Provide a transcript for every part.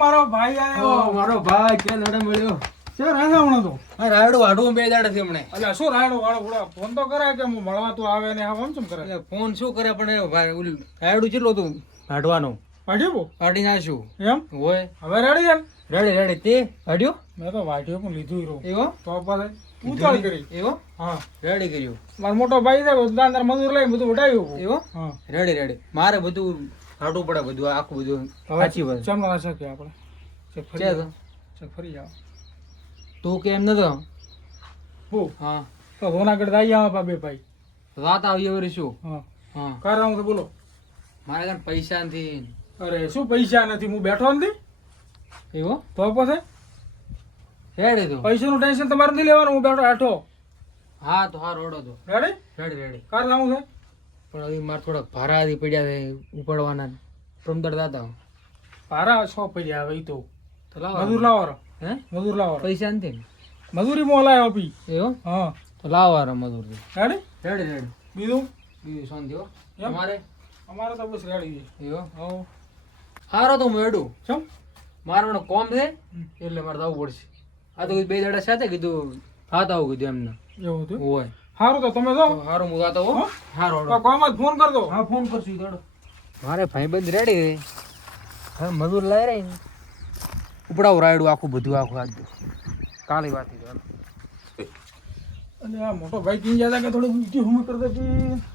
મારો ભાઈ આવ્યો. મારો ભાઈ ક્યાં લડે મળ્યો? છે રાજા હમણાં તો. આ રાયડું વાઢું બે દાડે છે હમણે. અલ્યા શું રાયડો વાળો બોલા ફોન તો કરે કે હું મળવા તું આવે ને આમ કેમ કરે? એટલે ફોન શું કરે પણ એ ભાઈ ઓલું રાયડું કેટલું હતું વાઢવાનું? વાઢ્યું બહુ? વાઢી નાખ્યું. એમ હોય હવે રેડી છે ને? રેડી રેડી તે વાઢ્યું? મેં તો વાઢ્યું પણ લીધું રહ્યું. એવો તો પાસે ઉતાળ કરી. એવો હા રેડી કર્યું. મારો મોટો ભાઈ છે બધા અંદર મજૂર લઈને બધું વટાવ્યું. એવો હા રેડી રેડી. મારે બધું વાઢવું પડે બધું આખું બધું. સાચી વાત. ચમના શકીએ આપણે. ચેક ફરી છે જાઓ. તો ચેક ફરી જાઓ. તું કેમ નતો? હું હા તો જૂનાગઢ જઈ આવા બે ભાઈ. રાત આવી હવે શું? હા હા કારણ તો બોલો. મારે કાંઈ પૈસા નથી. અરે શું પૈસા નથી હું બેઠો નથી એવો તો પછી રેડી તો પૈસાનું ટેન્શન તમારે નથી લેવાનું હું બેઠો આઠો હા તો હા રોડો તો રેડી રેડી રેડી. કાર લાવું છે પણ હવે મારે થોડાક ભારાથી પડ્યા છે ઉપાડવાના પ્રમદર દાદા. ભારા સો પડ્યા હવે ઈ તો તો લાવો મજૂર લાવવાનો હે મજૂર લાવવાનો પૈસા નથી ને? મજૂરી માં લાવ્યો પી એવો હા તો લાવો મજૂર રેડી રેડી રેડી. બીજું બીજું શાંતિ હો. એમ? તમારે અમારે તો બસ રેડી છે એવો હો હારો તો હું એડું ચમ મારે મને કોમ છે એટલે મારે જવું પડશે. આ તો બે દાડા સાથે કીધું હાથ આવું કીધું એમને. એવું હતું હોય સારું તો તમે જાઓ હારું હું જાતો હો. હો? હારો તો કામ જ ફોન કરજો હા ફોન કરશું થોડો. મારે ભાઈબંધ રેડી છે હવે મજૂર લઈ રહી ને ઉપડાવું રાયડું આખું બધું આખું આજ કાલે વાત અને આ મોટો ભાઈ કીન જ્યાં કે થોડી ઊંચી હુમ કરી દે કે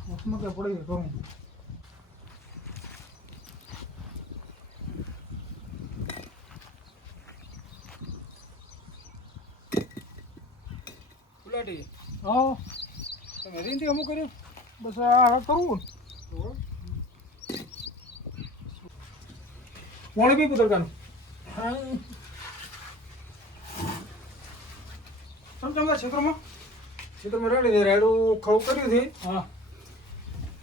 વસમાં કે પડી કરું ઉલાટી હા તમે રીંટી અમુક કર્યું બસ આ કરવું પાણી બી પુતરકાનું સમજાવ ક્ષેત્રમાં રેડી છે રાયડું ખડું કર્યું છે હા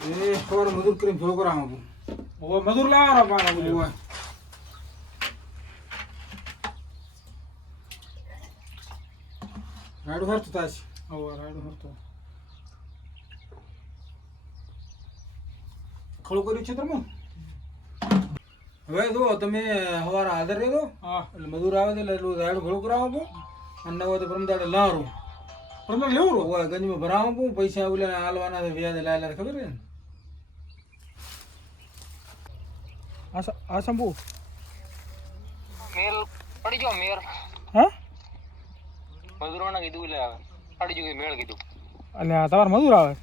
એ સવારે મજૂર કરીને ભેગો કરાવવાનું હવે મજૂર લાવવાના પાણા બધું હોય રાયડું હરતું થાય હવે રાયડું હરતું ખડું કર્યું ક્ષેત્રમાં હવે જો તમે સવારે હાજર રહેજો હા એટલે મજૂર આવે છે એટલે એટલું રાયડું ખડું કરાવો અને હોય તો પ્રમદાડે લાવરું પ્રમદાડ લેવું હોય ગંજમાં ભરાવું પૈસા ઓલે હાલવાના છે વ્યાજ લાયેલા ખબર છે ને આ શંભુ મેલ પડી ગયો મેર હા મજૂરોને કીધું એટલે આવે પડી ગયો મેળ કીધું એટલે આ તમારે મજૂર આવે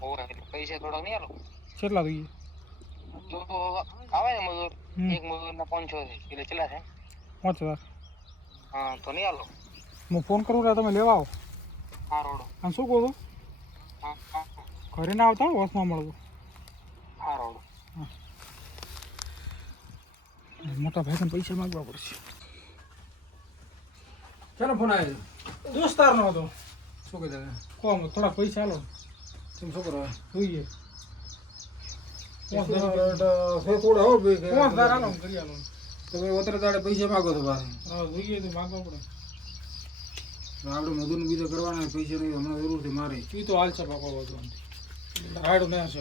હોય પૈસા થોડા નહીં આલો કેટલા જોઈએ જો આવે ને મજૂર એક મજૂરના 500 છે એટલે ચલા છે 5000 હા તો નહીં આલો હું ફોન કરું એટલે તમે લેવા આવો હા રોડો અને શું કહો છો હા હા ઘરે ના આવતા વસમાં મળવું હા રોડો મોટા ભાઈને પૈસા માંગવા પડશે ચાલો ફોન આવ્યો દોસ્તારનો હતો શું કહેતા કોમ થોડા પૈસા આલો તમે શું કરો જોઈએ થોડા હો ભાઈ 5000 આલો કરી આલો તમે ઓતરે દાડે પૈસા માગો તો પાસે હા જોઈએ તો માંગવા પડે આપણે મજૂરનું બીજો કરવાના પૈસા નહીં હમણાં જરૂર છે મારે એ તો હાલ છે બાપા બધું રાયડું નહીં હશે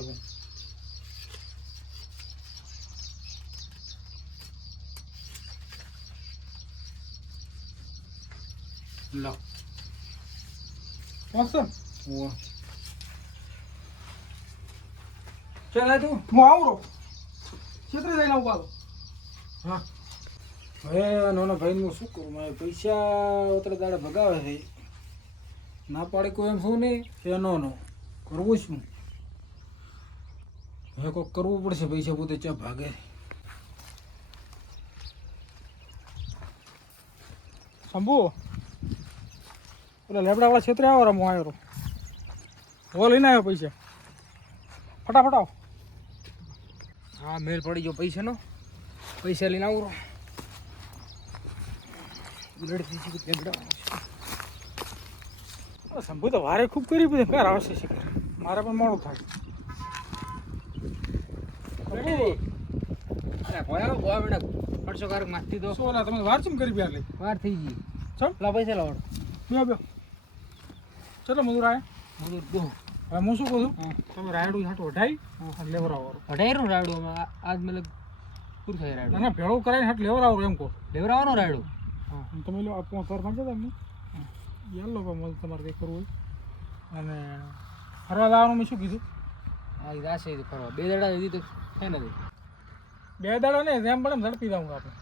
લાવ વાસન ઓ ચાલ તું હું આવું ક્ષેત્રે જઈને આવું પાછો હા હવે નાના ભાઈને હું શું કરું મારે પૈસા ઓતરે દાડે ભગાવે છે ના પાડે કોઈ એમ શું નહીં એ નો કરવું શું હવે કોઈક કરવું પડશે પૈસા પોતે ચા ભાગે શંભુ પેલા લેબડાવાળા ક્ષેત્રે આવો હું આવ્યો હો લઈને આવ્યો પૈસા ફટાફટ આવો હા મેલ પડી ગયો પૈસાનો પૈસા લઈને આવું શંભુ તો વારે ખૂબ કરી પછી ક્યારે આવશે શિખર મારે પણ મોડું થાય માગતી તો શું ઓલા તમે વાર ચમ કરી પ્યાર લઈ વાર થઈ ગઈ ચમ લા પૈસા લાવડો બે ચલો મજૂર આયા મજૂર દો હવે હું શું કહું છું તમે રાયડું છાંટો વઢાઈ અને લેવરાવો વઢાયરું રાયડું આજ મતલબ પૂરું થાય રાયડું ના ભેળો કરાવીને હાટ લેવરાવો એમ કહો લેવરાવાનું રાયડું હા તમે લો આ 5 વાર તમને યાર લો પણ તમારે કંઈ કરવું હોય અને ફરવા જવાનું મેં શું કીધું આ રાશે ફરવા 2 દાડા સુધી તો થાય નથી 2 દાડા ને જેમ પડે એમ ઝડપી જાઉં આપણે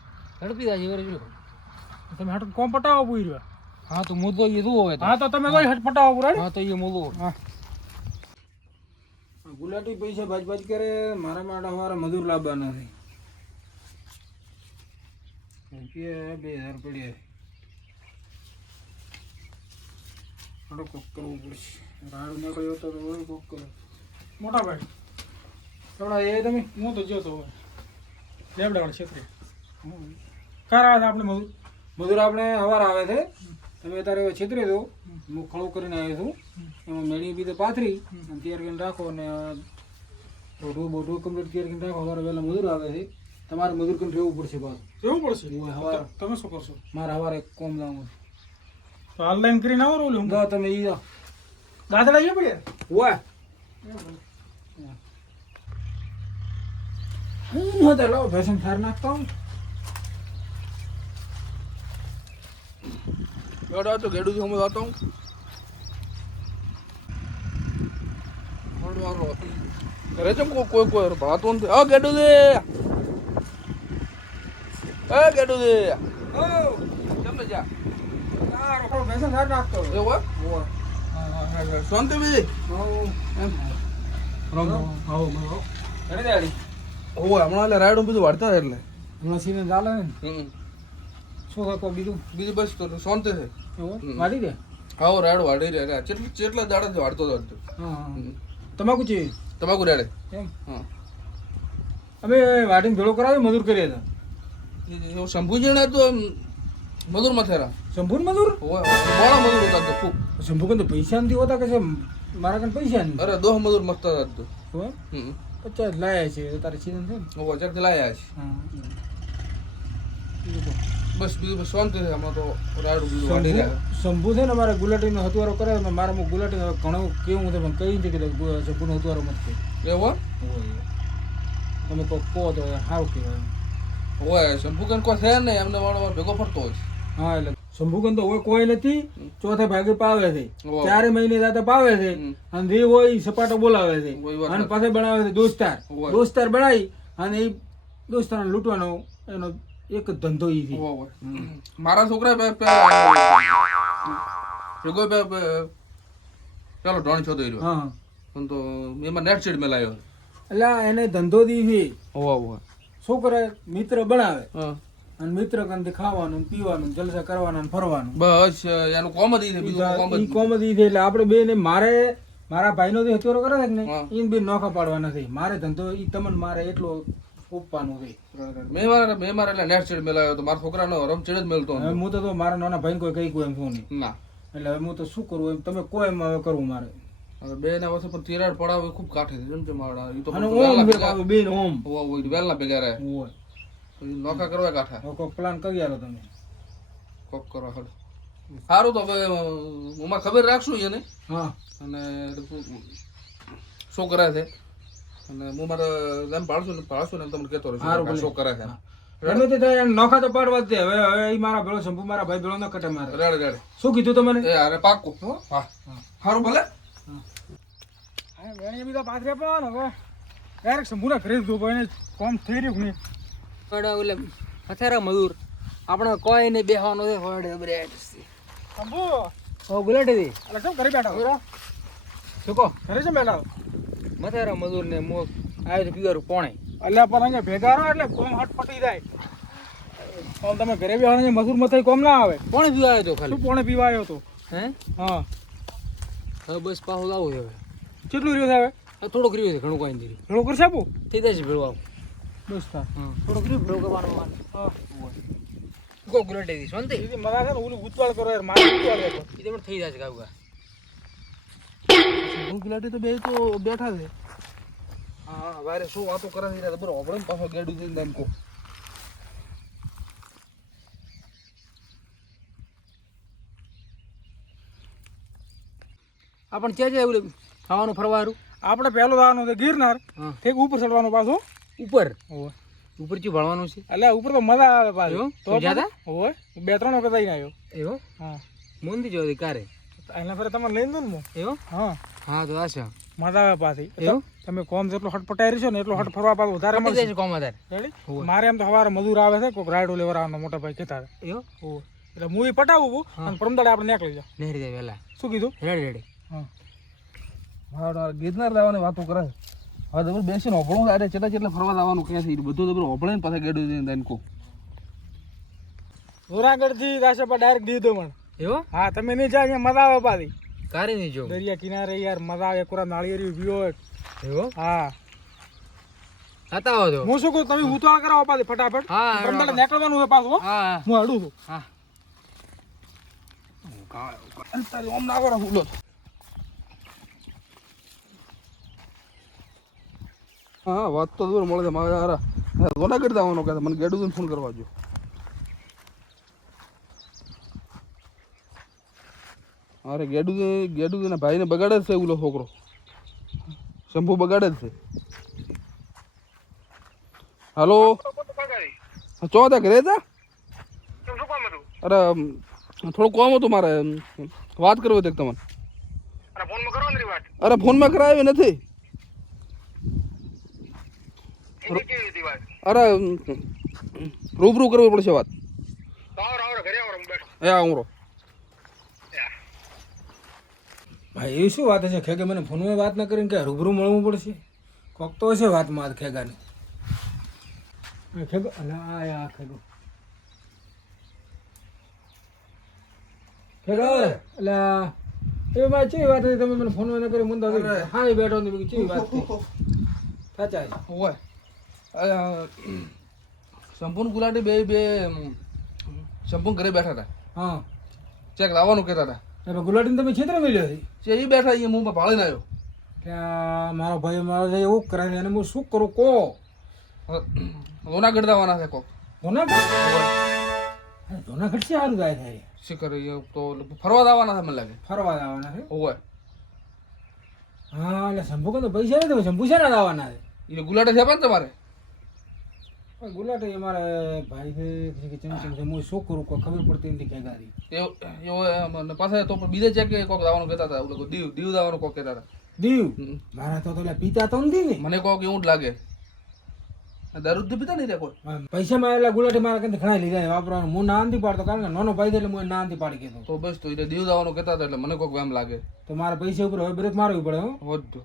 ઝડપી જાય એવરે જો તમે હાટ કોમ પટાવો પૂરી રહ્યો હા તો મુદ્દો એ શું હોય હા તો તમે કઈ હટ પટાવો પૂરા હા તો એ મુદ્દો હા ગુલાટી પૈસા બાજ કરે મારા માટે અમારે મજૂર લાવવાના છે રૂપિયા 2000 પડ્યા થોડો કોક કરવું પડશે રાડું ના કર્યો તો કોક કરો મોટા ભાઈ થોડા એ તમે હું તો જોતો હોય લેવડાવાળા ક્ષેત્રે કરાવે છે આપણે મજૂર આપણે સવાર આવે છે તમે અત્યારે છેતરી દો હું ખળું કરીને આવ્યો છું એમાં મેળી બી તો પાથરી અને તૈયાર કરીને રાખો ને બોઢું કમ્પ્લીટ તૈયાર કરીને રાખો સવારે વહેલા મજૂર આવે છે તમારે મજૂર કરીને રહેવું પડશે પાછું એવું પડશે સવારે તમે શું કરશો મારે સવારે કોમ જવું તો ઓનલાઈન કરીને આવો રોલ હું છે તમે ઈ જાઓ દાદડા એ પડ્યા હોય હું તો લાવો ભેસન થાર નાખતા હું ગેડો તો ગેડું થી હું જાતો હું ઘરે ચમ કોઈ ભાતો નથી આ ગેડું દે ગેડું દે ઓ તમને જા ભેસન થાર નાખતો એવું હોય શાંતિ બીજી હોય હમણાં એટલે રાયડું બીજું વાળતા એટલે મશીને ચાલે ને શું થકો બીજું બીજું બસ તો શાંતિ છે વાળી દે હા રાયડું વાળી રહ્યા કેટલા દાડા વાળતો હતો હા તમાકુ છે તમાકુ રાડે એમ હા અમે વાટીને ભેળો કરાવી મજૂર કરીએ હતા શંભુજીને તો મજૂર મથેરા શંભુન મજૂર હોય મોડા મજૂર હતા તો ખૂબ શંભુ કંઈ પૈસા નથી હોતા કે છે મારા કંઈ પૈસા નથી અરે દોહ મજૂર મસ્ત હતા તો હોય 50 લાયા છે તારે સીઝન છે ને હોય ચારથી લાયા છે બસ બીજું શાંતિ છે હમણાં તો રાયડું બીજું વાળી રહ્યા શંભુ છે ને મારે ગુલાટીનો હથવારો કરે મારા હું ગુલાટી ઘણું કેવું છે પણ કઈ નથી કીધું શંભુનો હથવારો મત કે એવું હોય તમે કહો તો સારું કહેવાય હોય શંભુકન કોઈ છે નહીં એમને વાળો ભેગો ફરતો હોય હા એટલે શંભુકન તો હોય કોઈ નથી ચોથે ભાગે પાવે છે ઓહ. 4 મહિને જાતે પાવે છે અને જે હોય ઈ સપાટો બોલાવે છે ઓય વાત અને પાસે બનાવે છે દોસ્તાર ઓય. દોસ્તાર બનાવી અને એ દોસ્તારને લૂંટવાનો એનો એક જ ધંધો ઈ છે હોય હોય મારા છોકરા ભેગો પેલો ઢોણ છો રહ્યો હા પણ તો એમાં નેટ સીટ મેલાયો એટલે એને ધંધો દી છે હોવા હોવા શું કરે મિત્ર બનાવે હા અને મિત્ર કંથી ખાવાનું ને પીવાનું જલસા કરવાના ને ફરવાનું બસ એનું કોમેડી છે બીજું કોમેડી ઈ કોમેડી છે એટલે આપણે બે ને મારા ભાઈનો જે હથિયારો કરે છે ને હા. એને બે નોખા પાડવાના છે મારે ધંધો ઈ તમને મારે એટલો ઉપવાનું છે મેં મારા એટલે નેટ સીટ મેલાયો તો મારા છોકરાનો રમ ચીડ જ મેલતો હવે હું તો મારા નાના ભાઈને કોઈ કઈ એમ શું નહીં ના એટલે હવે હું તો શું કરું એમ તમે કોઈ એમ હવે કરવું મારે હવે બે ના વર્ષે પણ તિરાડ પડાવે ખૂબ કાઠે છે જેમ કે મારા ઈ તો અને વેલના ઓમ ભેગા બે ઓમ હોવા હોય વેલના ભેગા રહે હોય પછી નોખા કરવા કાઠા હવે કોઈ પ્લાન કરી આલો તમે કોક કરવા હડ સારું તો હવે હું ખબર રાખશું એને હા અને શું કરે છે અને હું મારે એમ પાડશું ને તમને કહેતો સારું રહીશ ભલે. શું કરે છે ગમે તે થાય એને નોખા તો પાડવા જ દે હવે ઈ મારા ભેળો શંભુ મારા ભાઈ ભેળો ન કટે મારે રેડે રેડે શું કીધું તમને એ અરે પાક્કું હા સારું ભલે હા વેણી બી તો પાથરે પણ હવે ડાયરેક્ટ શંભુના ઘરે જ દો એને કોમ થઈ રહ્યું નહીં એટલે હથેરા મજૂર આપણે કોઈ નહીં બેહવાનો છે હોડે બ્રેડ શંભુ ઓ ગુલાટી દી એટલે કેમ ઘરે બેઠા હો? શું કહો ઘરે છે બેઠા હો? મથેરા મજૂર ને મો આવ્યો તો પીવાનું પોણે અલ્યા પણ અહીંયા ભેગા રહો એટલે કોમ હટ પટી જાય પણ તમે ઘરે બી અહીંયા મજૂર મથાઈ કોમ ના આવે પોણે પીવા આવ્યો તો શું ખાલી પોણે પીવા આવ્યો હતો હે હા હવે બસ પાછું આવું છે હવે કેટલું રહ્યું છે હવે હવે થોડુંક રહ્યું છે ઘણું કોઈ નથી ભેળો કરશે આપું થઈ જાય છે ભેળું આવું બસ તાર હા થોડોક રહ્યું ભેળું કરવાનું માન હા કો ગુલાટી દી શાંતિ એ મજા છે ને ઓલું ઉતવાળ કરો યાર મારે ઉતવાળ રહેતો એ તો પણ થઈ જાય છે ગાવગા ગુલાટી તો બે તો બેઠા છે હા વારે શું વાતો કરે છે બરોબર આપણે પાછો ગેડું થઈને એમ કહો આપણ ચે છે એવું ખાવાનું ફરવાનું આપણે પહેલું જવાનું છે ગિરનાર, હા ઠીક ઉપર ચડવાનું પાછું. ઉપર ઓવે. ઉપર શું ભણવાનું છે એટલે ઉપર તો મજા આવે પાછું. એવું? તો તું જ્યાં તા? ઓવે 2-3 વખત આવીને આવ્યો. એવો હા મોંદી જો કારે એટલે ફરે તમારે લઈને દઉં ને હું. એવો હા હા તો આશા મજા આવે પાછી. એવું તમે કોમ જેટલો હટપટાઈ રહ્યો ને એટલો હટ ફરવા પાછું વધારે પતી મળશે. જાય છે કોમ વધારે રેડી? હોવે. મારે એમ તો સવારે મજૂર આવે છે કોઈક રાયડો લેવા આવવાનો મોટા ભાઈ કહેતા હતા. એવો ઓવે. એટલે હું એ પટાવું હા. અને પરમદાડે આપણે નીકળી જાવ. નહેરી જાય વહેલા શું કીધું? રેડી રેડી હા હા ગિરનાર જવાની વાતો કરે છે. હવે તમે બેસીને હોભળું અરે ચેટલા ફરવા જવાનું ક્યાંથી બધું તમે હોભળે ને પાછા ગેડું દઈને કહો. જુનાગઢથી રાશેપા ડાયરેક્ટ દીધો મને. એવો હા તમે નહીં જાય અહીંયા મજા આવે પાછી. કારે નહીં જો દરિયા કિનારે યાર મજા આવે. કોરા નાળિયેરી વ્યૂ હોય. એવો હા હતા આવો તો હું શું કહું તમે ઉતાવળ કરાવો પાછી ફટાફટ. હા પરમદાડે નીકળવાનું છે પાછું હો. હા હું હડું છું. હા તારી ઓમ ના કરો ફૂલો હા વાત તો દૂર મળે છે મારે યાર જુનાગઢ જવાનું કહેતા મને ગેડું ફોન કરવા જો. અરે ગેડું ભાઈને બગાડે જ છે ઓલો છોકરો શંભુ બગાડે જ છે. હાલો ચો તા ઘરે હતા? અરે થોડું કોમ હતું મારે વાત કરવી હતી તમને. અરે ફોનમાં કરાવી નથી. અરે રૂબરૂ કરવી પડશે વાત. એ આવું ભાઈ એ શું વાત છે ખેગા મને ફોનમાં વાત ના કરીને કે રૂબરૂ મળવું પડશે. કોક તો હશે વાતમાં ખેગાને. ખેગો આ ખેગો ખેગા એટલે એ વાત ચેવી વાત હતી તમે મને ફોનમાં ના કરી મુંદા કરી. હા એ બેઠો ને ચેવી વાત થઈ સાચા છે. હોય સંપૂર્ણ ગુલાટી બે સંપૂર્ણ ઘરે બેઠા હતા. હા ચેક લાવવાનું કહેતા હતા. એટલે ગુલાટીને તમે છેતરે મળ્યો છે એ બેઠા અહીંયા મુંબઈ ભાળીને આવ્યો. કે આ મારો ભાઈ મારો છે એવું કરે છે અને હું શું કરું કહો. જુનાગઢ જવાના છે કોક. જુનાગઢ છે સારું જાય થાય શિખર તો ફરવા જવાના છે મને લાગે. ફરવા આવવાના છે. હોય હા એટલે શંભુ તો પૈસા નથી શંભુ છે ને આવવાના છે. એ ગુલાટે છે પણ તમારે ગુલાટી અમારે ભાઈ છે પછી કે ચમચમ છે હું શું કરું કોઈ ખબર પડતી નથી ખેગારી. એવો પાછા તો પણ બીજે ચેક કોક જવાનું કહેતા હતા. દીવ જવાનું કોક કહેતા હતા. દીવ મારા તો એટલે પીતા તો નથી ને. મને કોક એવું જ લાગે. દારૂ જ પીતા નહીં રે કોઈ. પૈસા માં એટલે ગુલાટી મારા કંઈ ઘણા લીધા છે વાપરવાનું. હું ના નથી પાડતો કારણ કે નાનો ભાઈ છે એટલે હું ના નથી પાડી કહેતો. તો બસ તો એટલે દીવ જવાનું કહેતા હતા એટલે મને કોક એમ લાગે. તો મારા પૈસા ઉપર હવે બ્રેક મારવી પડે હો. વધુ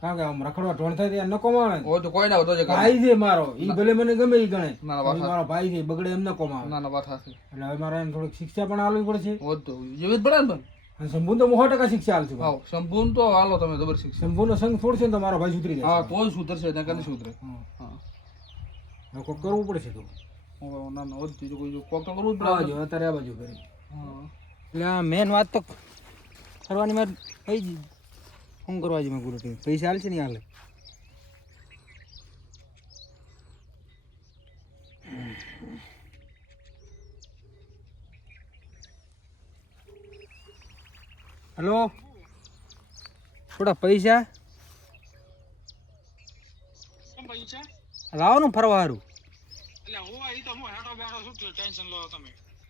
કારણ કે આમ રખડવા ઢોણ થાય ત્યાં ન કમાવે. વધુ કોઈ ના વધો છે. ભાઈ છે મારો ઈ ભલે મને ગમે ઈ ગણે. ના વાત મારો ભાઈ છે બગડે એમ ન કમાવે. ના વાત થશે. એટલે હવે મારે એને થોડીક શિક્ષા પણ આલવી પડશે. વધુ જેવી જ પડે ને પણ. અને શંભુ તો હું 100% શિક્ષા આલું છું. હા સંપૂર્ણ તો હાલો તમે જબર શિક્ષા. શંભુનો સંગ છોડશે ને તો મારો ભાઈ સુધરી જાય. હા તો જ સુધરશે ત્યાં કદી સુધરે. હા. હા હવે કોક કરવું પડશે તો. ના ના વધુ કોઈ કોક તો કરવું જ આ પડે. બાજુ અત્યારે આ બાજુ કરી. હા એટલે આ મેન વાત તો કરવાની મારે થઈ જ શું કરવા છે મેં ગુલાટી પૈસા હાલશે નહીં હાલે. હેલો થોડા પૈસા લાવો ને ફરવા સારું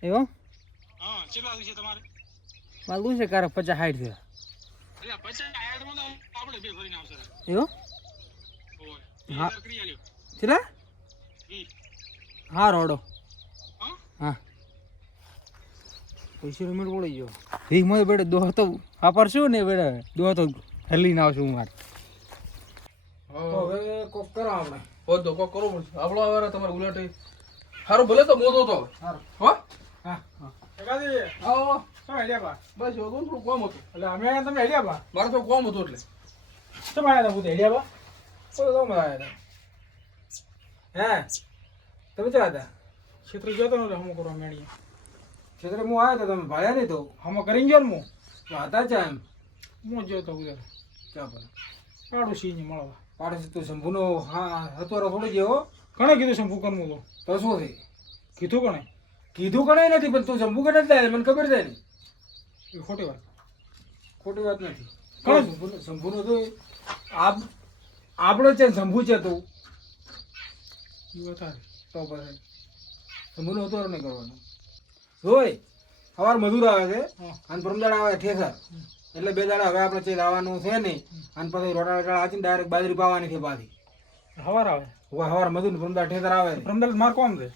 એવો મારું છે કારક 50-60 છે એવો હા ચલા હા રોડો હા પૈસા મેળ પડી ગયો ઠીક મને બેડે દો તો વાપર શું ને બેડે દો તો હલીને આવશું મારે તો હવે કોક કરો આપણે. વધુ કોક કરવું પડશે. આપણો હવે તમારે ગુલાટી સારું ભલે તો મોટો તો સારું. હો હા એકાદી હા શું હેડ્યા બા. બસ એવું થોડું કોમ હતું. એટલે અમે તમે હેડ્યા બા. મારે તો કોમ હતું એટલે શું આવ્યા હતા પૂતે હેડ્યા બા. કોઈ તો આવ્યા હતા. હે તમે ક્યાં હતા? ક્ષેત્ર ગયો તો ને હમો કરવા મેળીએ. ક્ષેત્ર હું આવ્યો તો તમે ભાળ્યા નહીં તો હમો કરીને ગયો ને હું તો હતા ચા એમ હું ગયો તો ઉધર ચા પર પાડોશી મળવા પાડોશી તું શંભુનો હા હતવારો થોડી ગયો. ઘણે કીધું શંભુ કરવું તો શું થઈ કીધું કોણે કીધું કોણે નથી પણ તું શંભુ કરે જ મને ખબર છે ને. એ ખોટી વાત નથી. શંભુનો તો આપણો છે ને શંભુ છે તું તો પછી શંભુનો હતો નહીં કરવાનો જોઈ સવાર મજૂર આવે છે અને પરમદાડા આવે ઠેસર એટલે 2 દાડા હવે આપણે ચેત આવવાનું છે નહીં અને પછી રોટા રોટા આચીને ડાયરેક્ટ બાજરી પાવાની છે પાછી સવાર આવે સવાર મજૂર પરમદાડા ઠેસર આવે પ્રમદાલ માર કોમ છે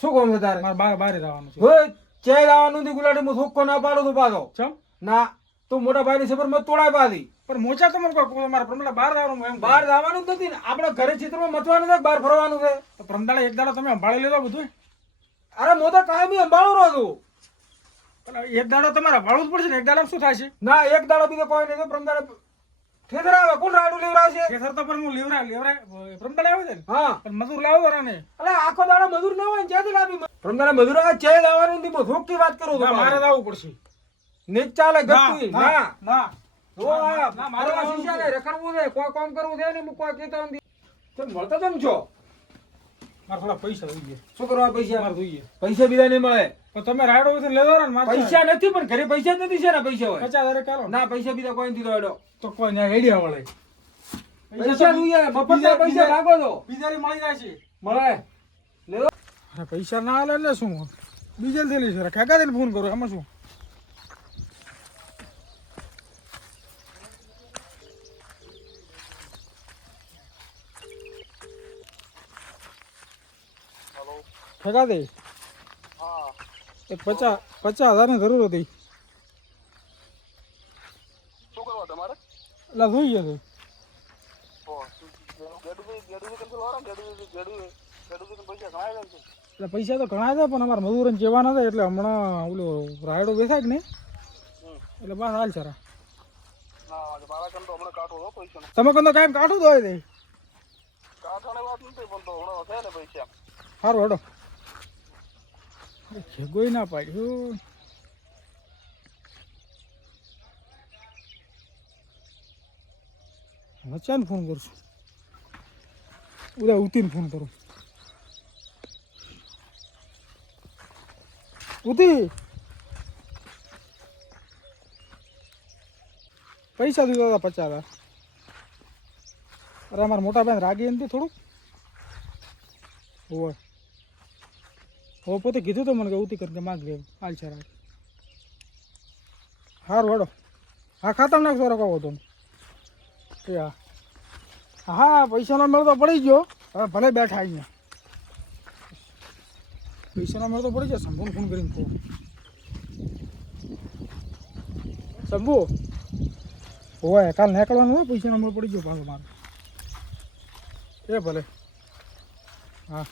શું કોમ છે તારે મારે બહાર રહેવાનું છે હોય ચેત આવવાનું નથી ગુલાટી હું સોખો ના પાડું તું પાછો ચમ ના તું મોટા ભાઈની સબર મત તોડાય પાછી પણ મોચા તો મને કહો મારે પ્રમદાલ બહાર જવાનું એમ બહાર જવાનું જ નથી ને આપણે ઘરે ચિત્રમાં મતવાનું છે બહાર ફરવાનું છે તો પ્રમદાલ એક દાડો તમે સંભાળી લેજો બધું અરે હું તો કાયમી સંભાળું રહ્યો છું પણ એક દાડો તમારે ભાડું જ પડશે ને એક દાડો શું થાય છે ના એક દાડો બીજો કોઈ નહીં પ્રમદાડે ઠેકર આવે કોણ રાડું લેવડાવશે ખેતર તો પણ હું લેવરાય પ્રમદાલ આવે છે ને હા પણ મજૂર લાવો ને અલે આખો દાડો મજૂર ના હોય ને ક્યાંથી લાવી પ્રમદાડે મજૂર આવે ચે લાવવાનું નથી હું ધોકી વાત કરું છું મારે જ આવવું પડશે નીચ ચાલે ગતું ના ના ઓ આ મારે શીશા ને રખડવું છે કોઈ કામ કરવું છે ને હું કોઈ કહેતો નથી તમે મળતા કેમ છો મારે થોડા પૈસા જોઈએ શું કરવા પૈસા મારે જોઈએ પૈસા બીજા નહીં મળે પણ તમે રાયડો વિશે લેજો ને મારે પૈસા નથી પણ ઘરે પૈસા જ નથી છે ને પૈસા હોય 50,000 કરો ના પૈસા બીજા કોઈ નથી દોડો તો કોઈ ના આઈડિયા વળે પૈસા જોઈએ મફતના પૈસા ભાગો તો બીજાની મળી જાય છે મળે લેવો અરે પૈસા ના આલે એટલે શું બીજે થયેલી છે કાકા તેને ફોન કરો એમાં શું ઠેકા દે એક 50,000 ની જરૂર હતી શું કરવા તમારે એટલે જોઈએ છે એટલે પૈસા તો ઘણા હતા પણ અમારે મજૂરોને જેવાના હતા એટલે હમણાં ઓલો રાયડો બેસાય કે નહીં એટલે બસ હાલ સારા તમે કહો કાંઈ કાઢું તો હોય દે સારું હેડો કોઈ ના પાડ્યું વચ્ચાને ફોન કરશું ઉદા ઉતીને ફોન કરું ઉતી પૈસા દીધા હતા 50,000 અરે અમારા મોટા ભાઈ રાગી નથી થોડુંક હોય હો પોતે કીધું તો મને કે ઉતી કરીને માગ લે હાલ છે રાગ સારું હેડો હા ખાતા નાખશો રખાવો તો હા પૈસાનો મેળ તો પડી ગયો હવે ભલે બેઠા અહીંયા પૈસાનો મેળ તો પડી ગયો શંભુને ફોન કરીને કહું શંભુ હોય કાલ નીકળવાનું હોય પૈસાનો મેળ પડી ગયો પાછો મારે એ ભલે હા